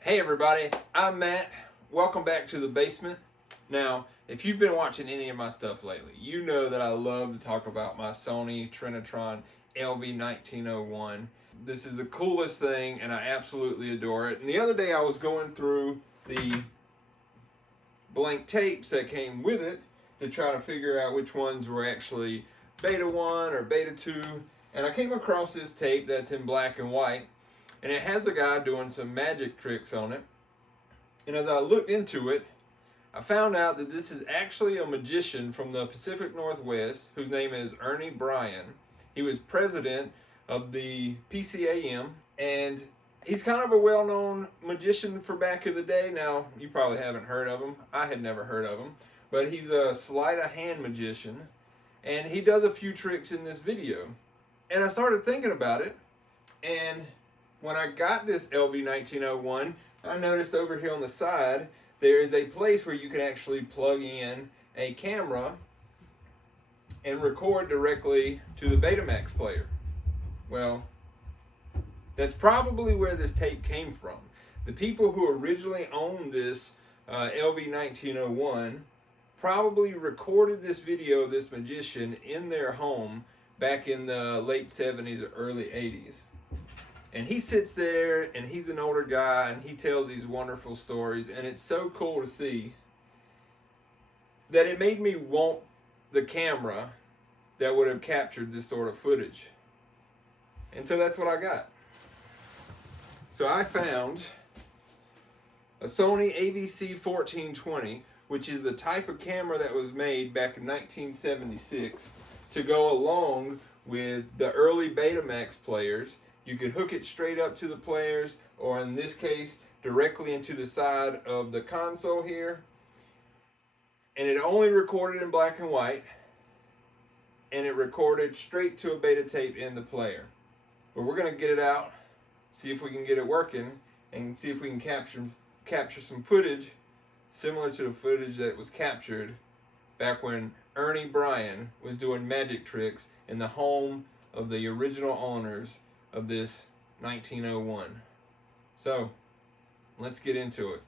Hey everybody, I'm Matt. Welcome back to the basement. Now, if you've been watching any of my stuff lately, you know that I love to talk about my Sony Trinitron LV-1901. This is the coolest thing and I absolutely adore it. And the other day I was going through the blank tapes that came with it to try to figure out which ones were actually Beta 1 or Beta 2. And I came across this tape that's in black and white. And it has a guy doing some magic tricks on it. And as I looked into it, I found out that this is actually a magician from the Pacific Northwest whose name is Ernie Bryan. He was president of the PCAM, and he's kind of a well-known magician for back in the day. Now, you probably haven't heard of him. I had never heard of him. But he's a sleight-of-hand magician, and he does a few tricks in this video. And I started thinking about it, and when I got this LV-1901, I noticed over here on the side, there is a place where you can actually plug in a camera and record directly to the Betamax player. Well, that's probably where this tape came from. The people who originally owned this LV-1901 probably recorded this video of this magician in their home back in the late 70s or early 80s. And he sits there, and he's an older guy, and he tells these wonderful stories, and it's so cool to see that it made me want the camera that would have captured this sort of footage. And so that's what I got. So I found a Sony AVC-1420, which is the type of camera that was made back in 1976 to go along with the early Betamax players. You could hook it straight up to the players, or in this case, directly into the side of the console here. And it only recorded in black and white, and it recorded straight to a beta tape in the player. But we're going to get it out, see if we can get it working, and see if we can capture some footage similar to the footage that was captured back when Ernie Bryan was doing magic tricks in the home of the original owners of this 1901. So let's get into it.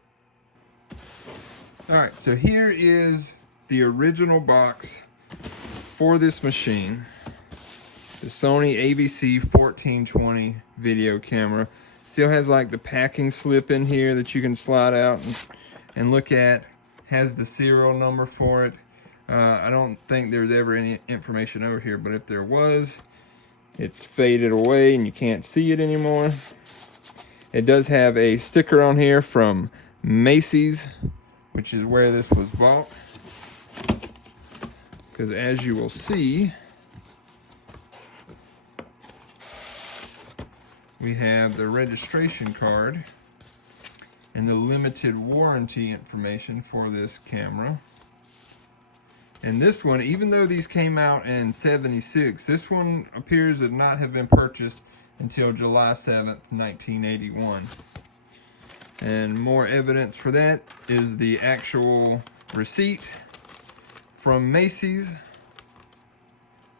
Alright, so here is the original box for this machine, the Sony AVC-1420 video camera. Still has like the packing slip in here that you can slide out and look at. Has the serial number for it. I don't think there's ever any information over here, but if there was, it's faded away and you can't see it anymore. It does have a sticker on here from Macy's, which is where this was bought. Because as you will see, we have the registration card and the limited warranty information for this camera. And this one, even though these came out in '76, this one appears to not have been purchased until July 7th, 1981. And more evidence for that is the actual receipt from Macy's.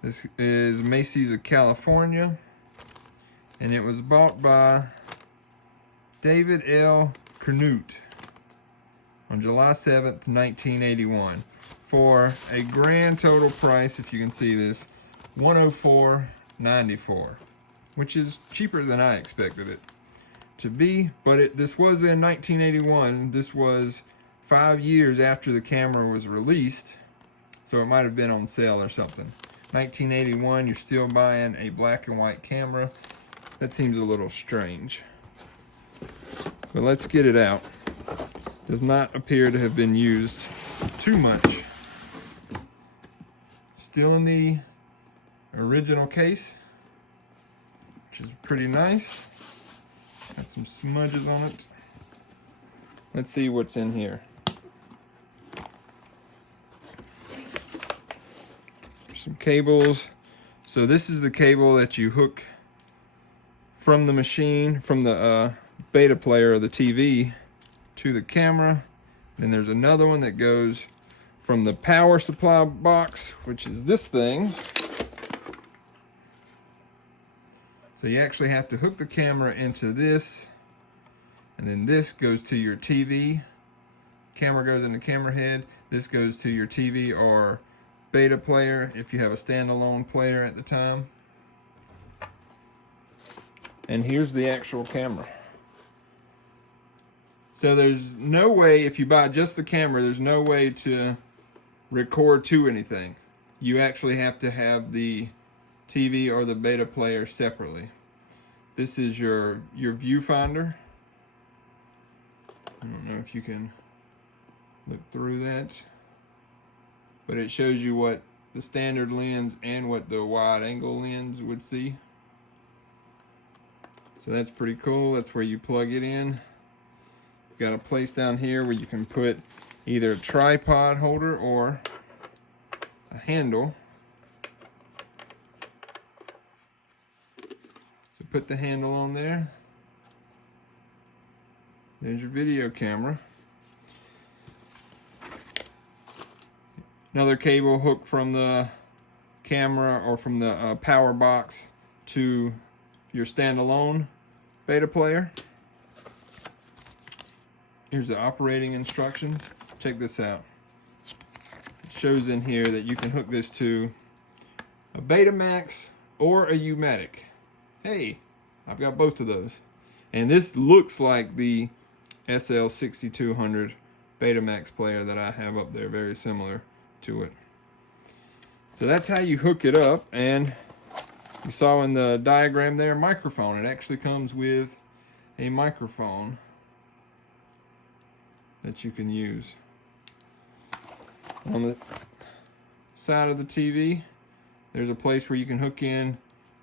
This is Macy's of California, and it was bought by David L. Knut on July 7th, 1981. For a grand total price, if you can see this, $104.94, which is cheaper than I expected it to be. But this was in 1981. This was 5 years after the camera was released, so it might have been on sale or something. 1981, you're still buying a black and white camera. That seems a little strange. But let's get it out. Does not appear to have been used too much. Still in the original case, which is pretty nice. Got some smudges on it. Let's see what's in here. Some cables. So this is the cable that you hook from the machine, from the beta player of the TV to the camera. Then there's another one that goes from the power supply box, which is this thing. So you actually have to hook the camera into this And then this goes to your TV. Camera goes in the camera head. This goes to your TV or beta player if you have a standalone player at the time. And here's the actual camera. So there's no way, if you buy just the camera, there's no way to record to anything. You actually have to have the TV or the beta player separately. This is your viewfinder. I don't know if you can look through that, but it shows you what the standard lens and what the wide angle lens would see. So that's pretty cool. That's where you plug it in. You've got a place down here where you can put either a tripod holder or a handle. So put the handle on there. There's your video camera. Another cable hooked from the camera or from the power box to your standalone beta player. Here's the operating instructions. Check this out. It shows in here that you can hook this to a Betamax or a U-matic. Hey, I've got both of those. And this looks like the SL-6200 Betamax player that I have up there, very similar to it. So that's how you hook it up, and you saw in the diagram there, microphone. It actually comes with a microphone that you can use. On the side of the TV, there's a place where you can hook in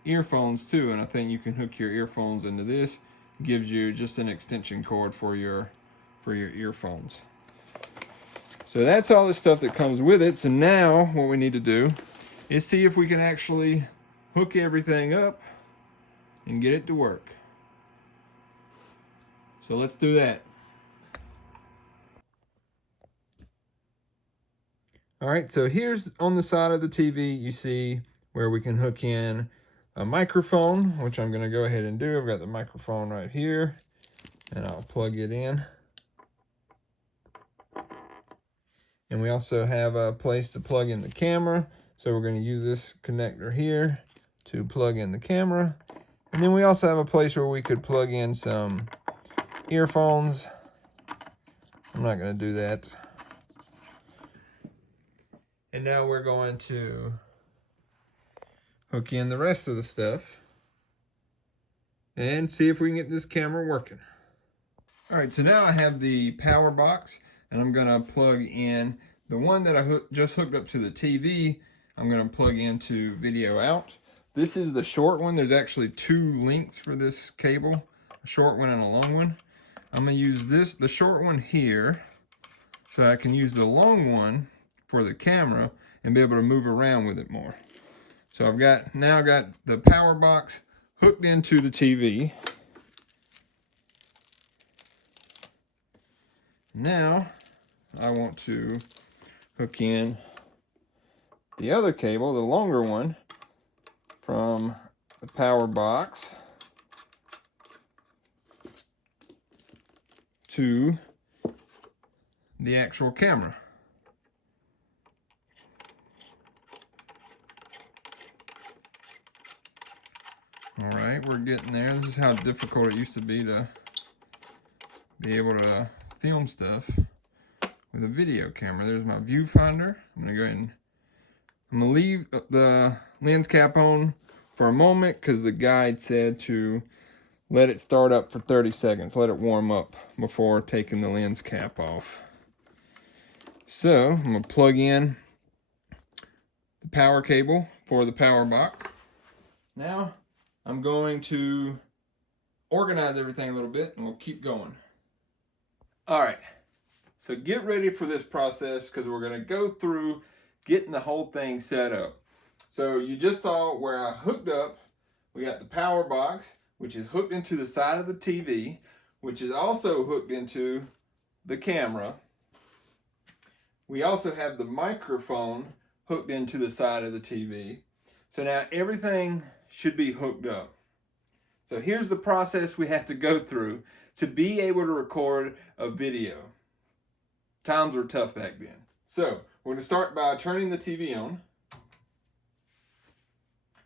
earphones too, and I think you can hook your earphones into this. It gives you just an extension cord for your earphones. So that's all the stuff that comes with it. So now what we need to do is see if we can actually hook everything up and get it to work. So let's do that. All right, so here's on the side of the TV, you see where we can hook in a microphone, which I'm gonna go ahead and do. I've got the microphone right here, and I'll plug it in. And we also have a place to plug in the camera. So we're gonna use this connector here to plug in the camera. And then we also have a place where we could plug in some earphones. I'm not gonna do that. And now we're going to hook in the rest of the stuff and see if we can get this camera working. All right, so now I have the power box, and I'm gonna plug in the one that I just hooked up to the TV. I'm gonna plug into video out. This is the short one. There's actually two lengths for this cable, a short one and a long one. I'm gonna use the short one here, so I can use the long one for the camera and be able to move around with it more. So I've now got the power box hooked into the TV. Now I want to hook in the other cable, the longer one, from the power box to the actual camera. All right, we're getting there. This is how difficult it used to be to be able to film stuff with a video camera. There's my viewfinder. I'm gonna go ahead and leave the lens cap on for a moment because the guide said to let it start up for 30 seconds. Let it warm up before taking the lens cap off. So I'm gonna plug in the power cable for the power box. Now I'm going to organize everything a little bit and we'll keep going. All right, so get ready for this process because we're gonna go through getting the whole thing set up. So you just saw where I hooked up. We got the power box, which is hooked into the side of the TV, which is also hooked into the camera. We also have the microphone hooked into the side of the TV. So now everything should be hooked up. So here's the process we have to go through. to be able to record a video. Times were tough back then. So we're going to start by turning the TV on.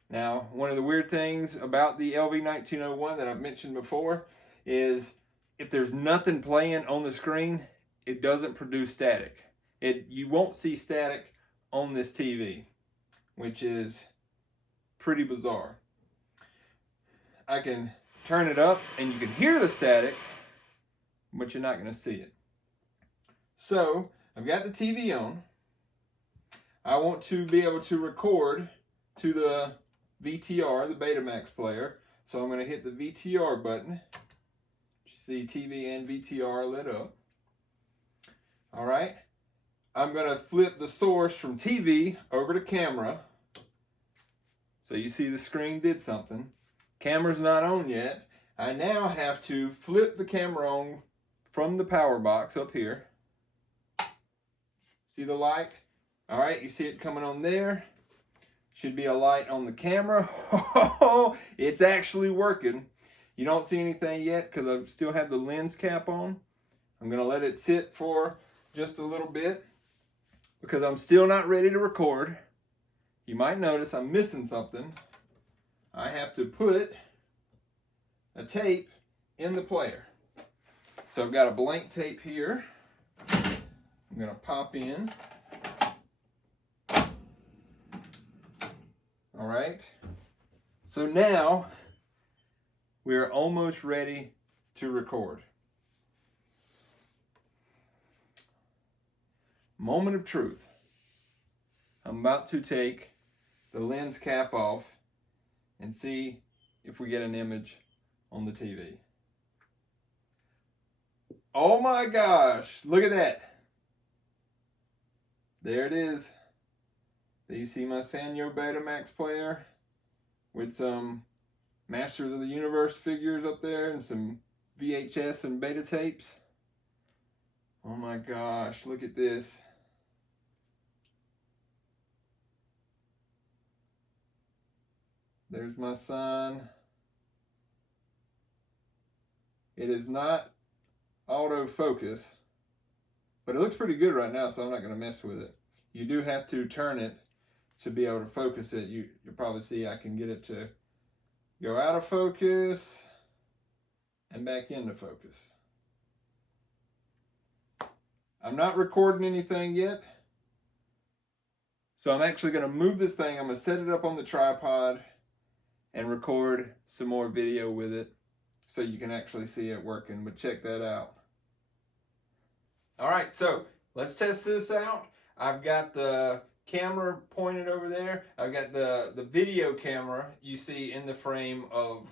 Now, one of the weird things about the LV-1901 that I've mentioned before is if there's nothing playing on the screen, it doesn't produce static. You won't see static on this TV, which is pretty bizarre. I can turn it up and you can hear the static, but you're not going to see it. So I've got the TV on. I want to be able to record to the VTR, the Betamax player. So I'm going to hit the VTR button. You see TV and VTR lit up. All right. I'm going to flip the source from TV over to camera. So you see the screen did something. Camera's not on yet. I now have to flip the camera on from the power box up here. See the light? All right, you see it coming on there. Should be a light on the camera. It's actually working. You don't see anything yet because I still have the lens cap on. I'm going to let it sit for just a little bit because I'm still not ready to record. You might notice I'm missing something. I have to put a tape in the player. So I've got a blank tape here. I'm going to pop in. All right. So now we're almost ready to record. Moment of truth. I'm about to take the lens cap off and see if we get an image on the TV. Oh my gosh, look at that. There it is. There you see my Sanyo Betamax player with some Masters of the Universe figures up there and some VHS and beta tapes. Oh my gosh, look at this. There's my son. It is not autofocus, but it looks pretty good right now, so I'm not going to mess with it. You do have to turn it to be able to focus it. You'll probably see I can get it to go out of focus and back into focus. I'm not recording anything yet, so I'm actually going to move this thing. I'm going to set it up on the tripod and record some more video with it so you can actually see it working, but check that out. All right, so let's test this out. I've got the camera pointed over there. I've got the video camera you see in the frame of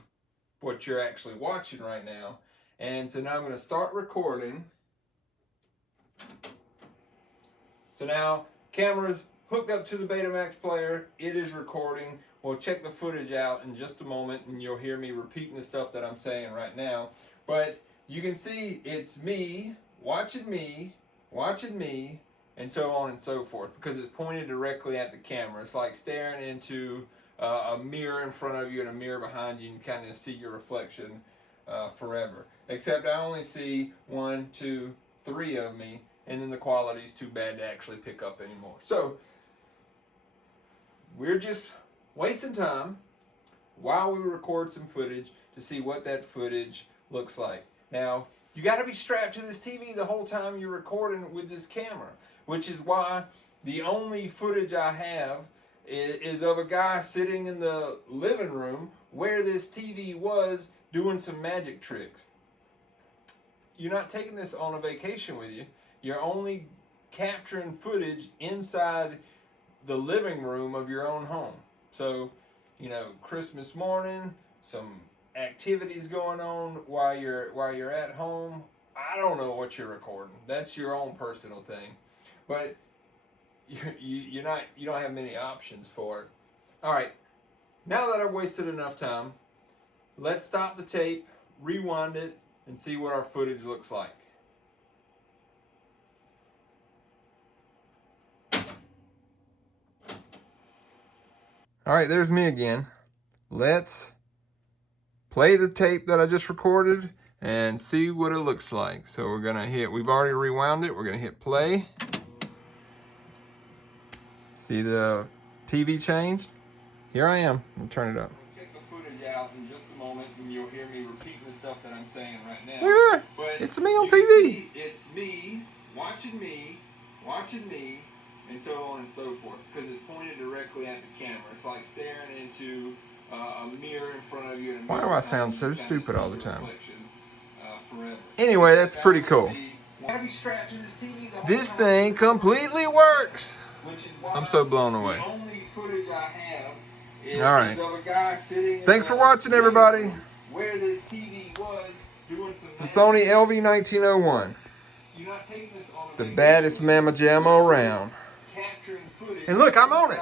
what you're actually watching right now. And so now I'm going to start recording. So now camera's hooked up to the Betamax player. It is recording. We'll check the footage out in just a moment and you'll hear me repeating the stuff that I'm saying right now. But you can see it's me, and so on and so forth, because it's pointed directly at the camera. It's like staring into a mirror in front of you and a mirror behind you and kind of see your reflection forever. Except I only see 1, 2, 3 of me, and then the quality's too bad to actually pick up anymore. So we're just wasting time while we record some footage to see what that footage looks like. Now, you got to be strapped to this TV the whole time you're recording with this camera, which is why the only footage I have is of a guy sitting in the living room where this TV was doing some magic tricks. You're not taking this on a vacation with you. You're only capturing footage inside the living room of your own home. So, you know, Christmas morning, some activities going on while you're at home. I don't know what you're recording. That's your own personal thing, but you don't have many options for it. All right, now that I've wasted enough time, let's stop the tape, rewind it, and see what our footage looks like. All right, there's me again. Let's play the tape that I just recorded and see what it looks like. So we're gonna hit, we've already rewound it, we're gonna hit play. See the TV change? Here I am, I'm gonna turn it up. We'll kick the footage out in just a moment and you'll hear me repeating the stuff that I'm saying right now. Yeah, but it's me on TV. It's me, watching me, and so on and so forth, because it's pointed directly at the camera. It's like staring into a mirror in front of you. And why do I sound so stupid all the time? Anyway, that's pretty cool. This thing completely works. I'm so blown away. All right. Thanks for watching, everybody. It's the Sony LV-1901. The baddest mamma jamma around. And look, I'm on it.